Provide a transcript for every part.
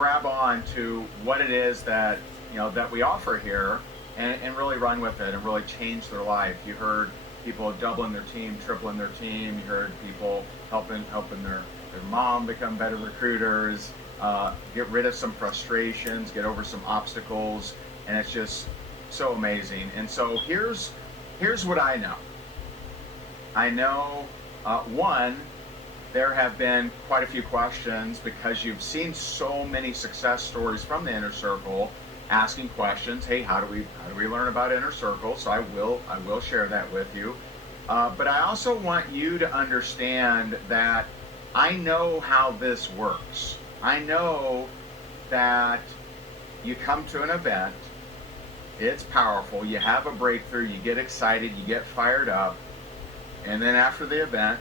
grab on to what it is that that we offer here, and really run with it and really change their life. You heard people doubling their team, tripling their team. You heard people helping their mom become better recruiters, get rid of some frustrations, get over some obstacles, and it's just so amazing. And so here's what I know. I know, one, there have been quite a few questions because you've seen so many success stories from the inner circle asking questions. Hey, how do we learn about inner circle? So I will share that with you. But I also want you to understand that I know how this works. I know that you come to an event, it's powerful, you have a breakthrough, you get excited, you get fired up, and then after the event,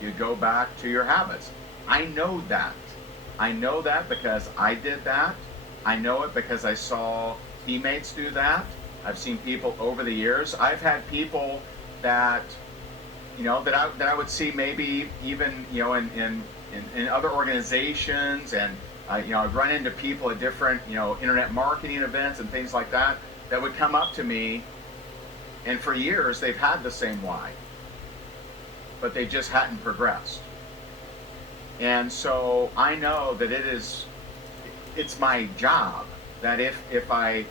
you go back to your habits. I know that. I know that because I did that. I know it because I saw teammates do that. I've seen people over the years. I've had people that that I would see maybe even in other organizations, and I'd run into people at different internet marketing events and things like that that would come up to me, and for years they've had the same why, but they just hadn't progressed. And so I know that it's my job that if I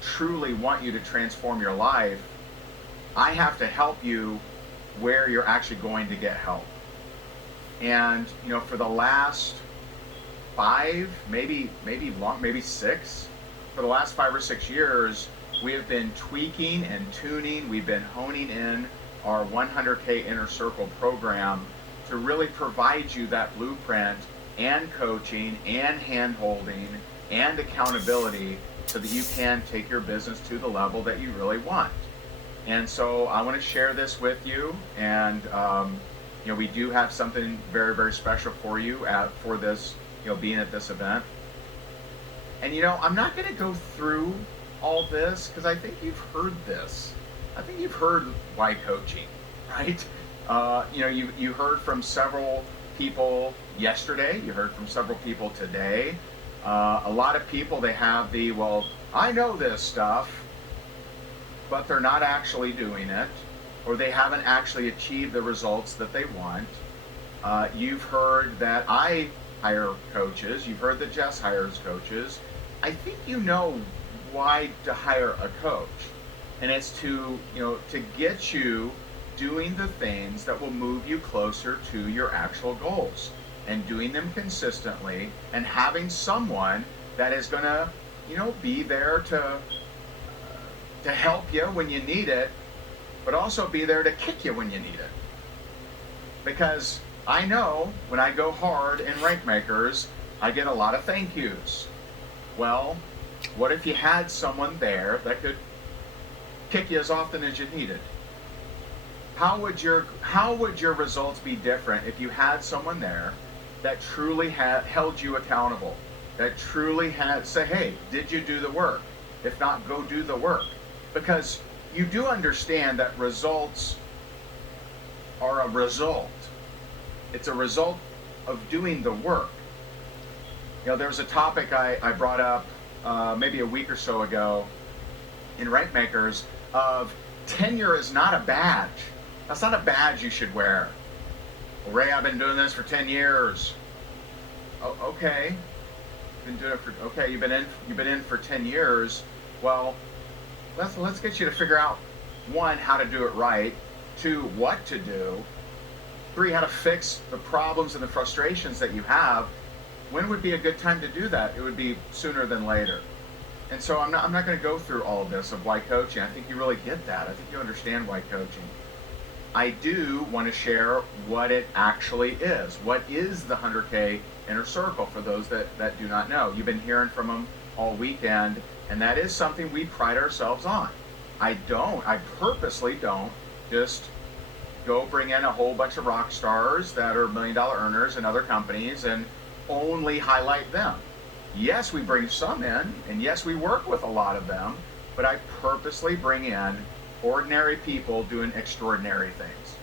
truly want you to transform your life, I have to help you where you're actually going to get help. And for the last five, maybe six, for the last 5 or 6 years, we have been tweaking and tuning. We've been honing in our 100K Inner Circle program to really provide you that blueprint and coaching and hand holding and accountability so that you can take your business to the level that you really want. And so I want to share this with you, and we do have something very, very special for you for this, being at this event. And I'm not going to go through all this because I think you've heard this. I think you've heard why coaching, right? You heard from several people yesterday. You heard from several people today. A lot of people, they have well, I know this stuff, but they're not actually doing it, or they haven't actually achieved the results that they want. You've heard that I hire coaches. You've heard that Jess hires coaches. I think you know why to hire a coach, and it's to get you doing the things that will move you closer to your actual goals, and doing them consistently, and having someone that is going to be there to help you when you need it, but also be there to kick you when you need it. Because I know when I go hard in Rank Makers, I get a lot of thank yous. Well, what if you had someone there that could kick you as often as you needed? How would your results be different if you had someone there that truly held you accountable, that truly had say, hey, did you do the work? If not, go do the work. Because you do understand that results are a result. It's a result of doing the work. There was a topic I brought up maybe a week or so ago in Rank Makers of tenure is not a badge. That's not a badge you should wear. Well, Ray, I've been doing this for 10 years. Oh, okay. You've been in for 10 years. Well, let's get you to figure out, one, how to do it right, two, what to do, three, how to fix the problems and the frustrations that you have. When would be a good time to do that? It would be sooner than later. And so I'm not going to go through all of this of why coaching. I think you really get that. I think you understand why coaching. I do want to share what it actually is. What is the 100K Inner Circle for those that do not know? You've been hearing from them all weekend, and that is something we pride ourselves on. I purposely don't just go bring in a whole bunch of rock stars that are $1 million earners in other companies and only highlight them. Yes, we bring some in, and yes, we work with a lot of them, but I purposely bring in ordinary people doing extraordinary things.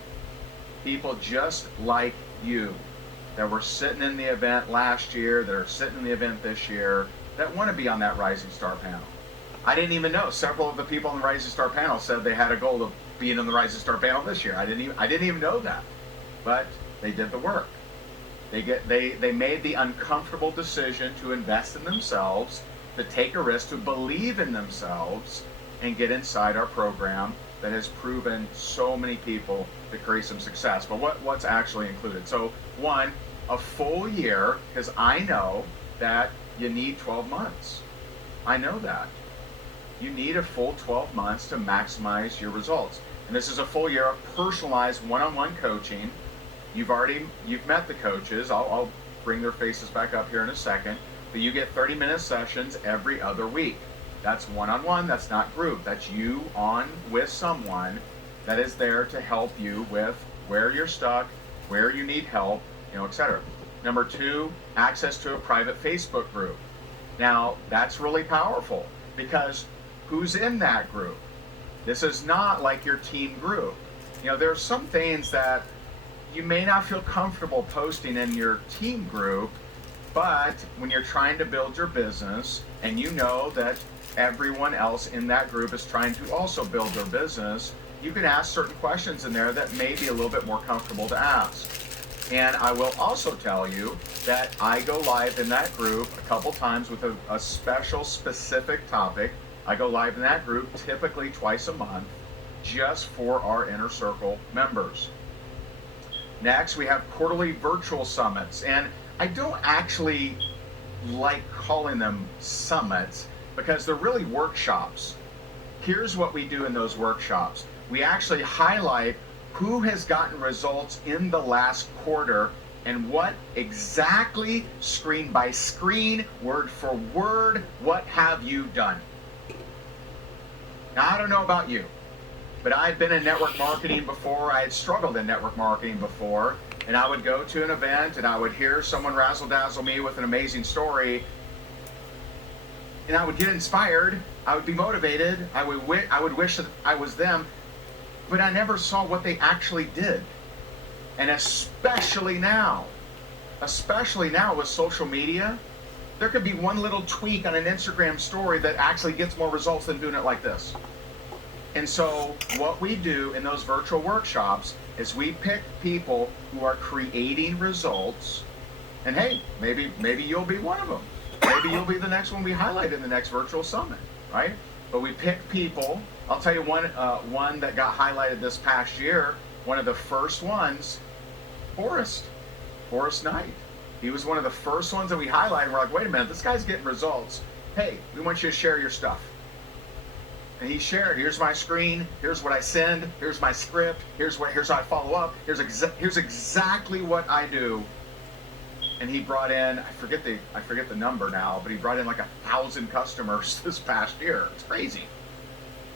People just like you. that were sitting in the event last year, that are sitting in the event this year, that want to be on that Rising Star panel. I didn't even know. Several of the people on the Rising Star panel said they had a goal of being on the Rising Star panel this year. I didn't even know that, but they did the work. They made the uncomfortable decision to invest in themselves, to take a risk, to believe in themselves, and get inside our program that has proven so many people to create some success. But what's actually included? So one, a full year, because I know that you need 12 months. I know that. You need a full 12 months to maximize your results. And this is a full year of personalized one-on-one coaching. You've met the coaches. I'll bring their faces back up here in a second. But you get 30-minute sessions every other week. That's one-on-one, that's not group. That's you on with someone that is there to help you with where you're stuck, where you need help, etc. Number two, access to a private Facebook group. Now, that's really powerful because who's in that group? This is not like your team group. There are some things that you may not feel comfortable posting in your team group, but when you're trying to build your business and you know that everyone else in that group is trying to also build their business, you can ask certain questions in there that may be a little bit more comfortable to ask. And I will also tell you that I go live in that group a couple times with a special specific topic. I go live in that group typically twice a month just for our Inner Circle members. Next, we have quarterly virtual summits. And I don't actually like calling them summits because they're really workshops. Here's what we do in those workshops. We actually highlight who has gotten results in the last quarter and what exactly, screen by screen, word for word, what have you done? Now, I don't know about you, but I've been in network marketing before. I had struggled in network marketing before, and I would go to an event and I would hear someone razzle dazzle me with an amazing story, and I would get inspired. I would be motivated. I would wish that I was them, but I never saw what they actually did. And especially now with social media, there could be one little tweak on an Instagram story that actually gets more results than doing it like this. And so what we do in those virtual workshops is we pick people who are creating results, and hey, maybe you'll be one of them. Maybe you'll be the next one we highlight in the next virtual summit, right? But we pick people. I'll tell you one that got highlighted this past year, one of the first ones, Forrest Knight. He was one of the first ones that we highlighted. We're like, wait a minute, this guy's getting results. Hey, we want you to share your stuff. And he shared, here's my screen, here's what I send, here's my script, here's how I follow up, here's exactly what I do. And he brought in, I forget the number now, but he brought in like 1,000 customers this past year. It's crazy.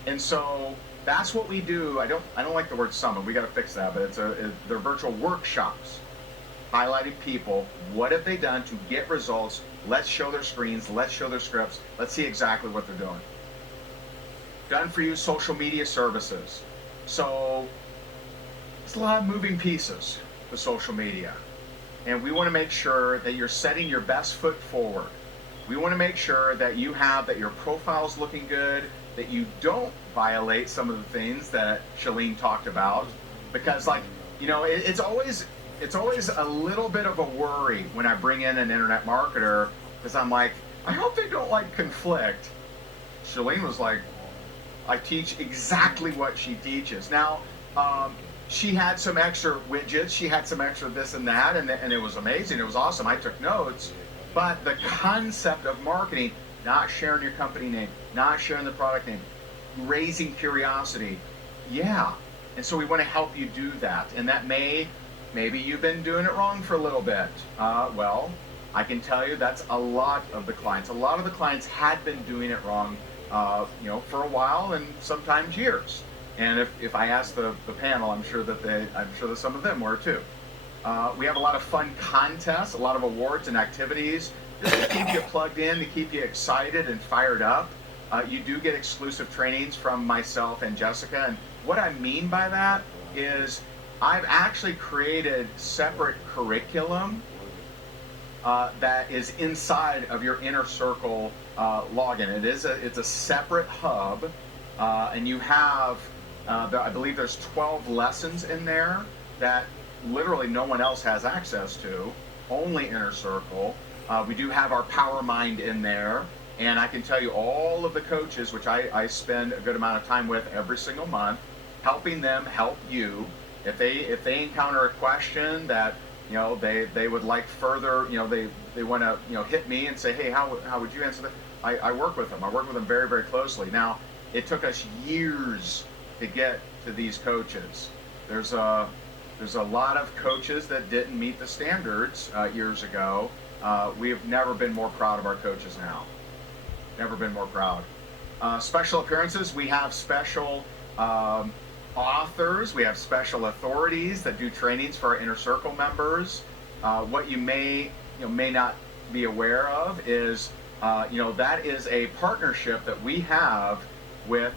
And so that's what we do. I don't like the word summit. We got to fix that, but they're virtual workshops highlighting people. What have they done to get results? Let's show their screens. Let's show their scripts. Let's see exactly what they're doing. Done for you social media services. So it's a lot of moving pieces with social media. And we want to make sure that you're setting your best foot forward. We want to make sure that your profile's looking good, that you don't violate some of the things that Shalene talked about. Because it's always a little bit of a worry when I bring in an internet marketer, because I'm like, I hope they don't conflict. Shalene was like, I teach exactly what she teaches. Now, she had some extra widgets, she had some extra this and that, and it was amazing, it was awesome, I took notes. But the concept of marketing, not sharing your company name, not sharing the product name, raising curiosity, yeah. And so we want to help you do that. And that maybe you've been doing it wrong for a little bit. Well, I can tell you that's a lot of the clients. A lot of the clients had been doing it wrong, for a while and sometimes years. And if I ask the panel, I'm sure that some of them were too. We have a lot of fun contests, a lot of awards and activities just to keep you plugged in, to keep you excited and fired up. You do get exclusive trainings from myself and Jessica. And what I mean by that is I've actually created separate curriculum that is inside of your Inner Circle login. It's a separate hub, and you have I believe there's 12 lessons in there that literally no one else has access to, only Inner Circle. We do have our Power Mind in there, and I can tell you all of the coaches, which I spend a good amount of time with every single month, helping them help you. If they encounter a question that they would like further, they want to hit me and say, hey, how would you answer that? I work with them. I work with them very, very closely. Now, it took us years to get to these coaches. There's a lot of coaches that didn't meet the standards years ago. We have never been more proud of our coaches now. Never been more proud. Special appearances, we have special authors, we have special authorities that do trainings for our Inner Circle members. What you may not be aware of is that is a partnership that we have with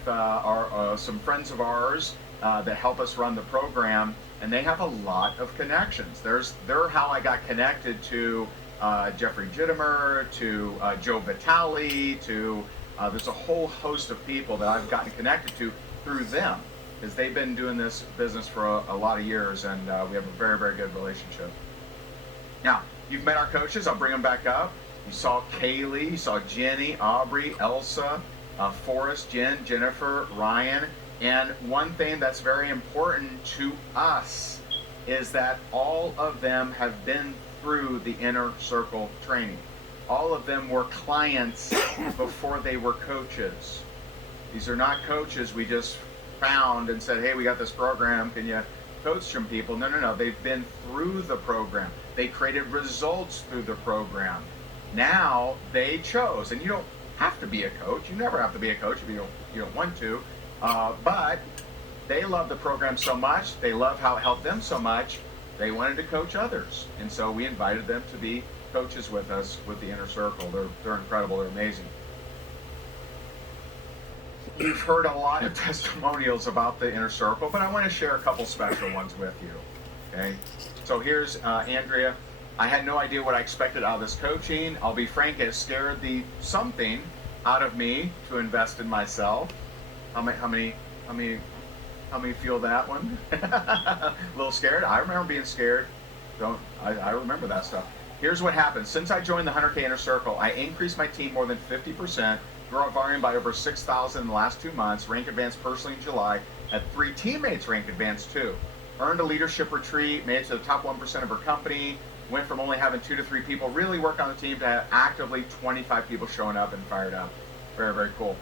some friends of ours that help us run the program, and they have a lot of connections. They're how I got connected to Jeffrey Gitomer, to Joe Vitale, to there's a whole host of people that I've gotten connected to through them, because they've been doing this business for a lot of years, and we have a very, very good relationship. Now, you've met our coaches. I'll bring them back up. You saw Kaylee, you saw Jenny, Aubrey, Elsa, Forrest, Jen, Jennifer, Ryan. And one thing that's very important to us is that all of them have been through the Inner Circle training. All of them were clients before they were coaches. These are not coaches we just found and said, hey, we got this program, can you coach some people? No. They've been through the program. They created results through the program. Now they chose, and you don't have to be a coach. You never have to be a coach if you don't want to. But they love the program so much. They love how it helped them so much. They wanted to coach others, and so we invited them to be coaches with us with the Inner Circle. They're incredible. They're amazing. We've heard a lot of testimonials about the Inner Circle, but I want to share a couple special ones with you. Okay, so here's Andrea. I had no idea what I expected out of this coaching. I'll be frank, it scared something out of me to invest in myself. How many feel that one? A little scared. I remember being scared. I remember that stuff. Here's what happened. Since I joined the 100K Inner Circle, I increased my team more than 50%, grew our volume by over 6,000 in the last 2 months, rank advanced personally in July, had 3 teammates rank advanced too. Earned a leadership retreat, made it to the top 1% of her company, went from only having 2 to 3 people really work on the team to have actively 25 people showing up and fired up. Very, very cool.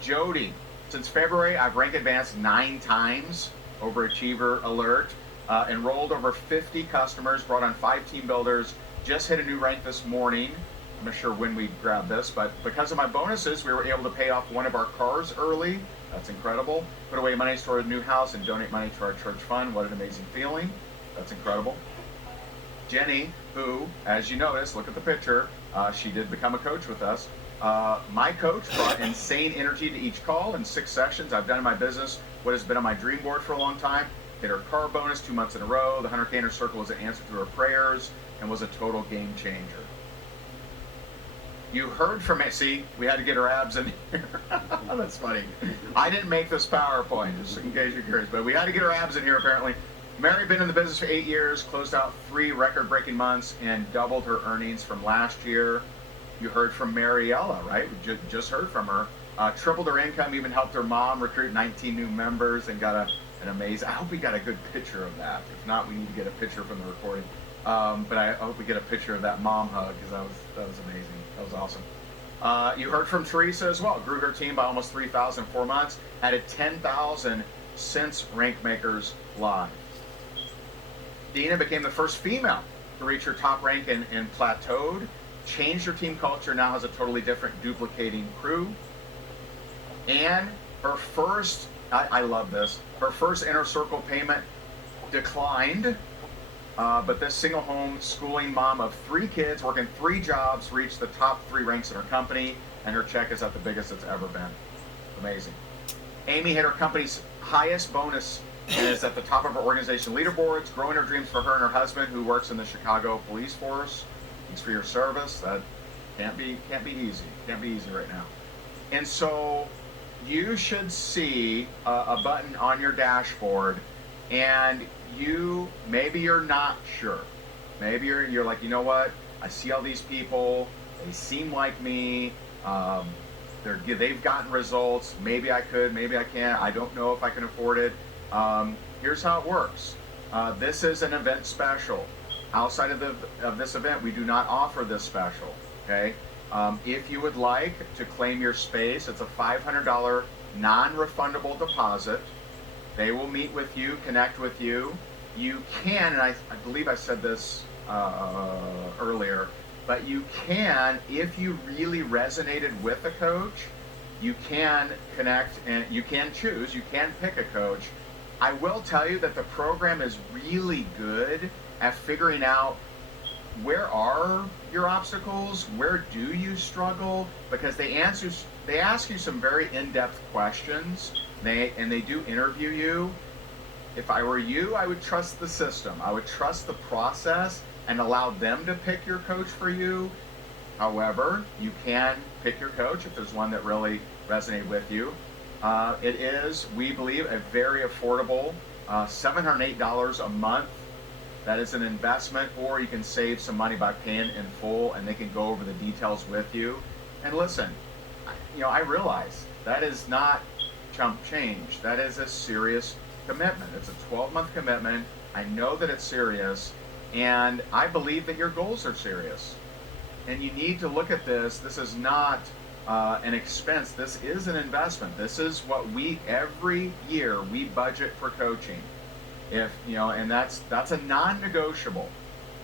Jody, since February, I've rank advanced 9 times, overachiever alert, enrolled over 50 customers, brought on 5 team builders, just hit a new rank this morning. I'm not sure when we grabbed this, but because of my bonuses, we were able to pay off one of our cars early. That's incredible. Put away money toward a new house and donate money to our church fund. What an amazing feeling. That's incredible. Jenny, who, as you notice, look at the picture, she did become a coach with us. My coach brought insane energy to each call in 6 sessions. I've done in my business what has been on my dream board for a long time. Hit her car bonus 2 months in a row. The 100K Inner Circle was an answer to her prayers and was a total game changer. You heard from me. See, we had to get her abs in here. That's funny. I didn't make this PowerPoint, just in case you're curious, but we had to get her abs in here apparently. Mary been in the business for 8 years, closed out 3 record-breaking months, and doubled her earnings from last year. You heard from Mariella, right? We just heard from her. Tripled her income, even helped her mom recruit 19 new members, and got an amazing. I hope we got a good picture of that. If not, we need to get a picture from the recording. But I hope we get a picture of that mom hug, because that was amazing. That was awesome. You heard from Teresa as well. Grew her team by almost 3,000 in 4 months. Added 10,000 since Rank Makers Live. Dina became the first female to reach her top rank and plateaued. Changed her team culture, now has a totally different duplicating crew. And her first, I love this, her first Inner Circle payment declined. But this single home schooling mom of 3 kids, working 3 jobs, reached the top 3 ranks in her company, and her check is at the biggest it's ever been. Amazing. Amy hit her company's highest bonus and is at the top of her organization leaderboards, growing her dreams for her and her husband, who works in the Chicago police force. Thanks for your service. That can't be easy. Can't be easy right now. And so you should see a button on your dashboard, and maybe you're not sure. Maybe you're like, you know what? I see all these people. They seem like me. They've gotten results. Maybe I could, maybe I can't. I don't know if I can afford it. Here's how it works. This is an event special. Outside of this event, we do not offer this special. Okay. If you would like to claim your space, it's a $500 non-refundable deposit. They will meet with you, connect with you. You can, and I believe I said this earlier, but you can, if you really resonated with a coach, you can connect and you can choose, you can pick a coach. I will tell you that the program is really good at figuring out where are your obstacles, where do you struggle, because they ask you some very in-depth questions, and they do interview you. If I were you, I would trust the system. I would trust the process and allow them to pick your coach for you. However, you can pick your coach if there's one that really resonated with you. It is, we believe, a very affordable $708 a month. That is an investment, or you can save some money by paying in full, and they can go over the details with you. And listen, I realize that is not chump change. That is a serious commitment. It's a 12-month commitment. I know that it's serious, and I believe that your goals are serious. And you need to look at this. This is not an expense. This is an investment. This is what every year we budget for coaching. And that's a non-negotiable.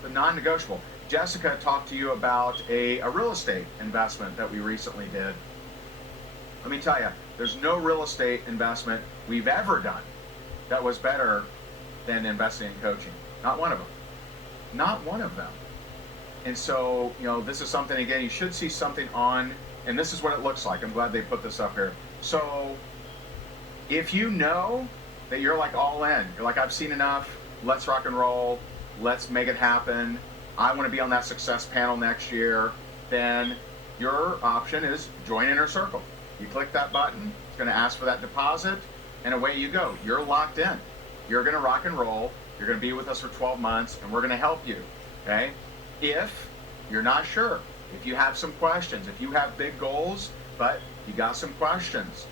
The non-negotiable. Jessica talked to you about a real estate investment that we recently did. Let me tell you, there's no real estate investment we've ever done that was better than investing in coaching. Not one of them. Not one of them. And so, this is something, again, you should see something on, and this is what it looks like. I'm glad they put this up here. So if you know that you're like all in, you're like, I've seen enough, let's rock and roll, let's make it happen, I want to be on that success panel next year, then your option is join Inner Circle. You click that button, it's going to ask for that deposit, and away you go. You're locked in. You're going to rock and roll. You're going to be with us for 12 months, and we're going to help you, okay? If you're not sure, if you have some questions, if you have big goals, but you got some questions,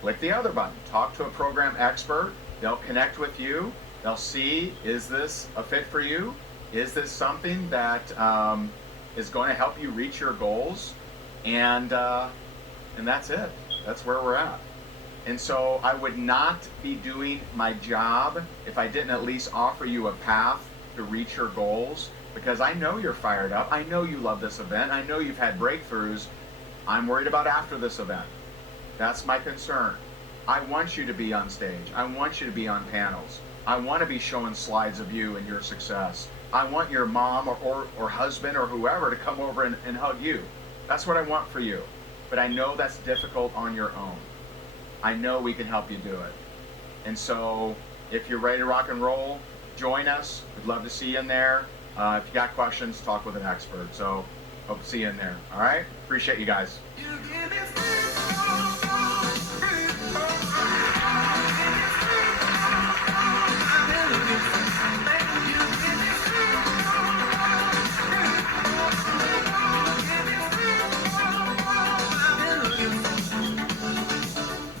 click the other button. Talk to a program expert. They'll connect with you. They'll see, is this a fit for you? Is this something that is going to help you reach your goals? And that's it. That's where we're at. And so I would not be doing my job if I didn't at least offer you a path to reach your goals, because I know you're fired up. I know you love this event. I know you've had breakthroughs. I'm worried about after this event. That's my concern. I want you to be on stage. I want you to be on panels. I want to be showing slides of you and your success. I want your mom or husband or whoever to come over and hug you. That's what I want for you. But I know that's difficult on your own. I know we can help you do it. And so if you're ready to rock and roll, join us. We'd love to see you in there. If you got questions, talk with an expert. So hope to see you in there. All right? Appreciate you guys.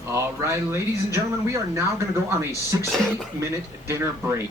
All right, ladies and gentlemen, we are now going to go on a 60-minute dinner break.